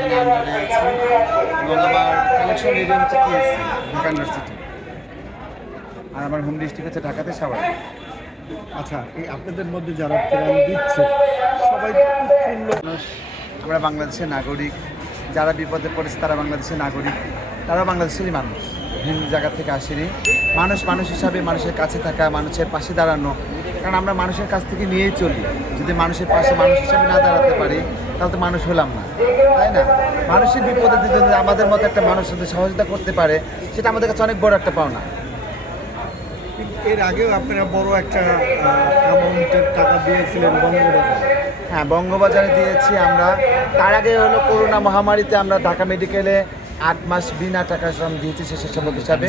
এখানে আমরা রয়েছি এবং আমার কালেকশন এরিয়া হচ্ছে কেএসসি ঢাকা ইউনিভার্সিটি, আর আমার হোম ডিস্ট্রিক্ট হচ্ছে ঢাকাতে সাভার। আচ্ছা, এই আপনাদের মধ্যে যারা প্রাণ দিচ্ছে সবাই উৎফুল্ল মানুষ, আমরা বাংলাদেশের নাগরিক, যারা বিপদে পড়েছে তারা বাংলাদেশের নাগরিক, তারাও বাংলাদেশেরই মানুষ, ভিন্ন জায়গা থেকে আসেনি। মানুষ মানুষ হিসাবে মানুষের কাছে থাকা, মানুষের পাশে দাঁড়ানো, কারণ আমরা মানুষের কাছ থেকে নিয়েই চলি। যদি মানুষের পাশে মানুষ হিসাবে না দাঁড়াতে পারি তাহলে তো মানুষ হলাম না, তাই না? মানুষের বিপদে যদি আমাদের মতো একটা মানুষ যদি সহযোগিতা করতে পারে, সেটা আমাদের কাছে অনেক বড় একটা পাওনা। এর আগেও আপনারা বড় একটা অ্যামাউন্টের টাকা দিয়েছিলেন বঙ্গবাজারে। হ্যাঁ, বঙ্গবাজারে দিয়েছি আমরা। তার আগে হলো করোনা মহামারীতে আমরা ঢাকা মেডিকেলে 8 মাস বিনা টাকা শ্রম দিয়েছি স্বেচ্ছাসেবক হিসাবে।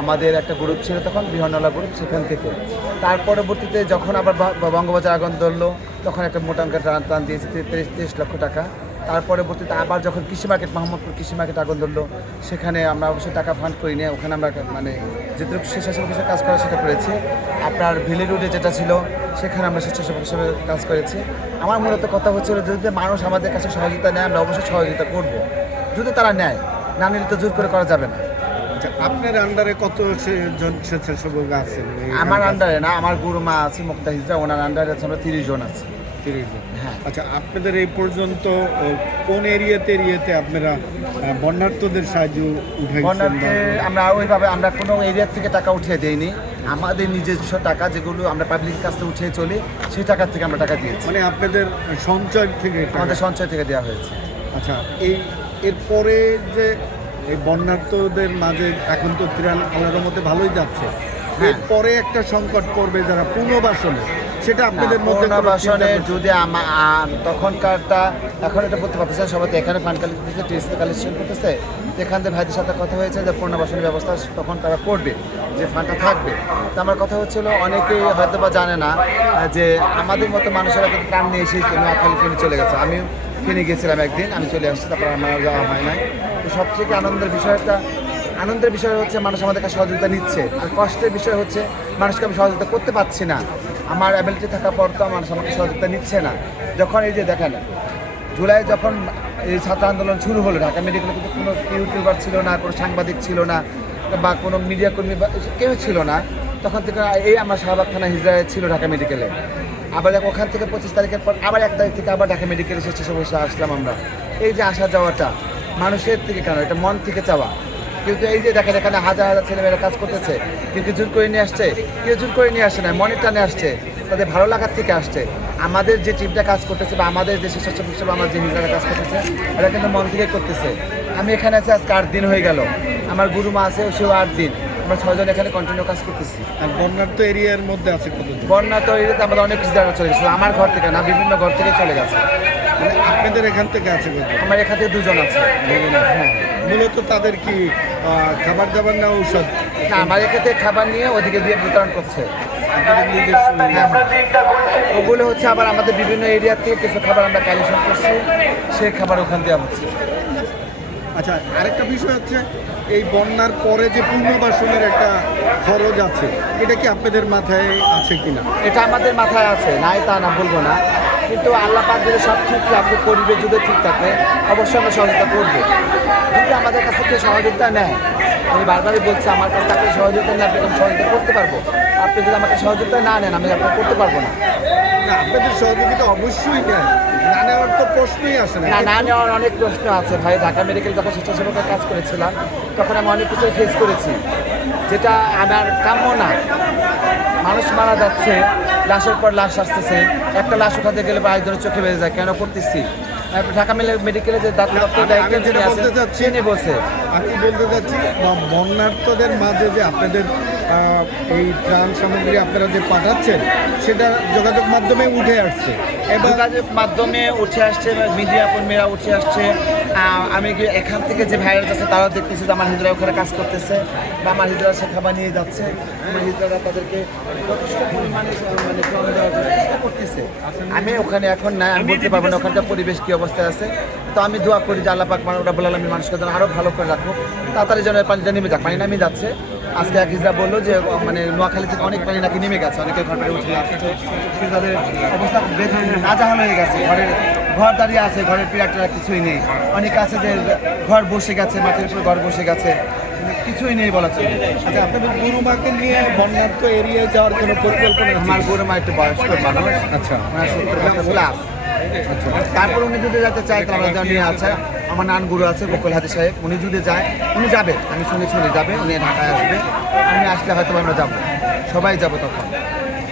আমাদের একটা গ্রুপ ছিল তখন, বিহনলা গ্রুপ, সেখান থেকে। তার পরবর্তীতে যখন আবার বঙ্গবাজার আগুন ধরলো, তখন একটা মোটা অঙ্কের টান দিয়েছি 23 লক্ষ টাকা। তার পরবর্তীতে আবার যখন কৃষি মার্কেট, মোহাম্মদপুর কৃষি মার্কেট আগুন ধরলো, সেখানে আমরা অবশ্যই টাকা ফান্ড করি নিয়ে ওখানে আমরা মানে যেটুকু স্বেচ্ছাসেবক হিসেবে কাজ করা সেটা করেছি। আপনার ভিলে রোডে যেটা ছিল সেখানে আমরা স্বেচ্ছাসেবক হিসেবে কাজ করেছি। আমার মূলত কথা হচ্ছিল, যদি মানুষ আমাদের কাছে সহযোগিতা নেয় আমরা অবশ্যই সহযোগিতা করব, যদি তারা নেয়, না নিলে তো জোর করে করা যাবে না। আচ্ছা, আপনার আন্ডারে কত জন স্বেচ্ছাসেবক আছেন? আমার আন্ডারে না, আমার গুরুমা আছে মুক্তা হিজরা, ওনার আন্ডারে আছে আমরা 30 জন আছি। 30 জন। হ্যাঁ। আচ্ছা, আপনাদের এই পর্যন্ত কোন এরিয়াতে আপনারা বন্যার্থদের সাহায্য উঠাইছেন? বন্যাতে আমরা ওইভাবে আমরা কোনো এরিয়া থেকে টাকা উঠিয়ে দেইনি। আমাদের নিজস্ব টাকা যেগুলো আমরা পাবলিকের কাছ থেকে উঠিয়ে চলি, সেই টাকার থেকে আমরা টাকা দিয়েছি। মানে আপনাদের সঞ্চয় থেকে আমাদের সঞ্চয় থেকে দেওয়া হয়েছে। আচ্ছা, এরপরে যে এই বন্যার্থদের মাঝে এখন তো ত্রাণ আল্লাহর মধ্যে ভালোই যাচ্ছে, এরপরে একটা সংকট পড়বে যারা পুনর্বাসনে, সেটা আপনাদের মধ্যে পুনর্বাসনে যদি তখনকারটা এখন এটা বলতে পারতেছে না, সবাই তো এখানে ফান্ড কালেকশন করতেছে, এখান থেকে ভাইদের সাথে কথা হয়েছে যে পুনর্বাসনের ব্যবস্থা তখন তারা করবে, যে ফান্ডটা থাকবে। তো আমার কথা হচ্ছিল, অনেকেই হয়তো বা জানে না যে আমাদের মতো মানুষেরা কিন্তু প্রাণ নিয়ে এসে নোয়াখালী ফেনে চলে গেছে। আমি ফেনে গেছিলাম একদিন, আমি চলে আসছি, তারপর আমার যাওয়া হয় নাই। তো সবথেকে আনন্দের বিষয় হচ্ছে মানুষ আমাদের কাছে সহযোগিতা নিচ্ছে, আর কষ্টের বিষয় হচ্ছে মানুষকে আমি সহযোগিতা করতে পারছি না। আমার অ্যাবিলিটি থাকার পর তো মানুষ আমাকে সহযোগিতা নিচ্ছে না। যখন এই যে দেখেন, জুলাই যখন এই ছাত্র আন্দোলন শুরু হলো, ঢাকা মেডিকেলে কিন্তু কোনো ইউটিউবার ছিল না, কোনো সাংবাদিক ছিল না, বা কোনো মিডিয়া কর্মী কেউ ছিল না। তখন থেকে এই আমার শাহবাগ থানা হিজড়ায় ছিল ঢাকা মেডিকেলে। আবার ওখান থেকে 25 তারিখের পর আবার 1 তারিখ থেকে আবার ঢাকা মেডিকেলে স্বেচ্ছাসেবক আসলাম আমরা। এই যে আসা যাওয়াটা মানুষের থেকে কেন, এটা মন থেকে চাওয়া। কিন্তু এই যে দেখেন, এখানে হাজার হাজার ছেলেমেয়েরা কাজ করতেছে, কিন্তু জোর করে নিয়ে আসছে, কেউ জোর করে নিয়ে আসছে না, মনের টানে আসছে, তাদের ভালো লাগার থেকে আসছে। আমাদের যে টিমটা কাজ করতেছে বা আমাদের যে স্বেচ্ছাসেবক হিসেবে আমার যে হিজড়ারা কাজ করতেছে, এরা কিন্তু মন থেকে করতেছে। আমি এখানে আছি আজকে 8 দিন হয়ে গেল, আমার গুরুমা আছে সেও 8 দিন, আমরা 6 জন এখানে কন্টিনিউ কাজ করতেছি। আর বন্যার্থ এরিয়ার মধ্যে আছে কত? বন্যা তো এরিয়াতে আমাদের অনেক হিজড়ারা চলে গেছে, আমার ঘর থেকে না, বিভিন্ন ঘর থেকে চলে গেছে। মানে আপনাদের এখান থেকে আছে কত? আমার এখান থেকে 2 জন আছে। হ্যাঁ, মূলত তাদের কি খাবার দাবার না ঔষধ? না, আমার এখান থেকে খাবার নিয়ে ওদিকে দিয়ে বিতরণ করছে। আপনাদের নিজস্ব? হ্যাঁ, ওগুলো হচ্ছে আবার আমাদের বিভিন্ন এরিয়া থেকে কিছু খাবার আমরা কালেকশন করছি, সেই খাবার ওখান দেওয়া হচ্ছে। আচ্ছা, আরেকটা বিষয় হচ্ছে, এই বন্যার পরে যে পুনর্বাসনের একটা খরচ আছে, এটা কি আপনাদের মাথায় আছে কিনা? এটা আমাদের মাথায় আছে, নাই তা না বলবো না, কিন্তু আল্লাহ পাক যদি সব ঠিক রাখে, পরিবেশ যদি ঠিক থাকে, অবশ্যই আমরা সহযোগিতা করবো। যদি আমাদের কাছ থেকে সহযোগিতা নেয়, আমি বারবারই বলছি, আমার কাছে আপনি সহযোগিতা নিয়ে আপনি সহযোগিতা করতে পারবো। আপনি যদি আমাকে সহযোগিতা না নেন, আমি আপনাকে করতে পারবো না। না, আপনাদের সহযোগিতা অবশ্যই নেন, না নেওয়ার তো প্রশ্নই আসে না। না নেওয়ার অনেক প্রশ্ন আছে ভাই। ঢাকা মেডিকেল যখন স্বেচ্ছাসেবকের কাজ করেছিলাম, তখন আমি অনেক কিছু ফেস করেছি, যেটা আমার কাম্য না। মানুষ মারা যাচ্ছে, লাশের পর লাশ আসতেছে, একটা লাশ উঠাতে গেলে বা একজনের চোখে বেড়ে যায়, কেন করতেছি? ঢাকা মেডিকেলে যে ডাক্তার বলছে, আমি বলতে চাচ্ছি বন্যার্থদের মাঝে যে আপনাদের এই ত্রাণ সামগ্রী আপনারা যে পাঠাচ্ছেন, সেটা যোগাযোগ মাধ্যমে উঠে আসছে, যোগাযোগ মাধ্যমে উঠে আসছে, মিডিয়া কর্মীরা উঠে আসছে। আমি এখান থেকে যে ভাইরাস আছে তারাও দেখতেছি যে আমার হিজড়া ওখানে কাজ করতেছে, বা আমার হিজড়া সে খাবার নিয়ে যাচ্ছে, আমার হিজড়ারা তাদেরকে যথেষ্ট পরিমাণে মানে কম দেওয়ার চেষ্টা করতেছে। আমি ওখানে এখন নাই, আমি বলতে পারবো না ওখানকার পরিবেশ কী অবস্থায় আছে। তো আমি দোয়া করি যে আল্লাহ পাক রাব্বুল আলামিন মানুষকে যেন আরও ভালো করে রাখুক, তাড়াতাড়ি যেন পানিটা নেমে যাক। পানি নামে যাচ্ছে, আজকে এক হিজড়া বললো যে মানে নোয়াখালী থেকে অনেক পানি নাকি নেমে গেছে, অনেকের ঘর উঠে যাচ্ছে, তাদের অবস্থা নাজাহাল হয়ে গেছে, ঘরের ঘর দাঁড়িয়ে আছে, ঘরের পিলারটা কিছুই নেই। অনেকে আছে যে ঘর বসে গেছে, মাটির উপরে ঘর বসে গেছে, কিছুই নেই বলা চলে। আচ্ছা, আপনাদের গুরুমাকে নিয়ে বন্যার্ত এরিয়ায় যাওয়ার কোনো পরিকল্পনা আছে? আমার বড় মা একটু বয়স্ক মানুষ, আচ্ছা। ওনার 70 প্লাস। তারপর উনি যদি যেতে চায় তাহলে আমাদের নিয়ে আছে, আমার নান গুরু আছে বকুল হাজি সাহেব, উনি যদি যায় উনি যাবে, আমি শুনেছি উনি যাবে, উনি ঢাকায় আসবে, উনি আসলে হয়তো আমরা যাবো, সবাই যাবো তখন।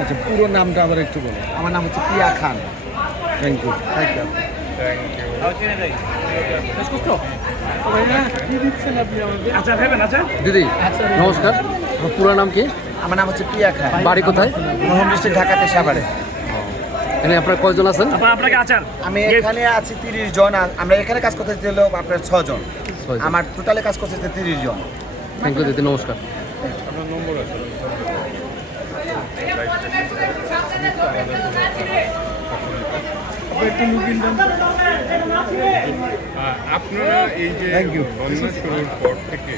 আচ্ছা, পুরো নামটা আবার একটু বলুন। আমার নাম হচ্ছে Piya Khan. Thank you. Thank you. দিদি নমস্কার, আপনার পুরো নাম কি? আমার নাম হচ্ছে পিয়া খান, বাড়ি কোথায়? হোম ডিস্ট্রিক্ট ঢাকাতে সাভারে। এখানে আপনার কয়জন আছেন? আমি এখানে আছি 30 জন, আর আমরা এখানে কাজ করতে দিল আপনার 6 জন। 6 জন। আমার টোটালে কাজ করতে 30 জন। থ্যাংক ইউ দিদি, নমস্কার। আপনারা এই যে Thank you. বন্যা শুরুর পর থেকে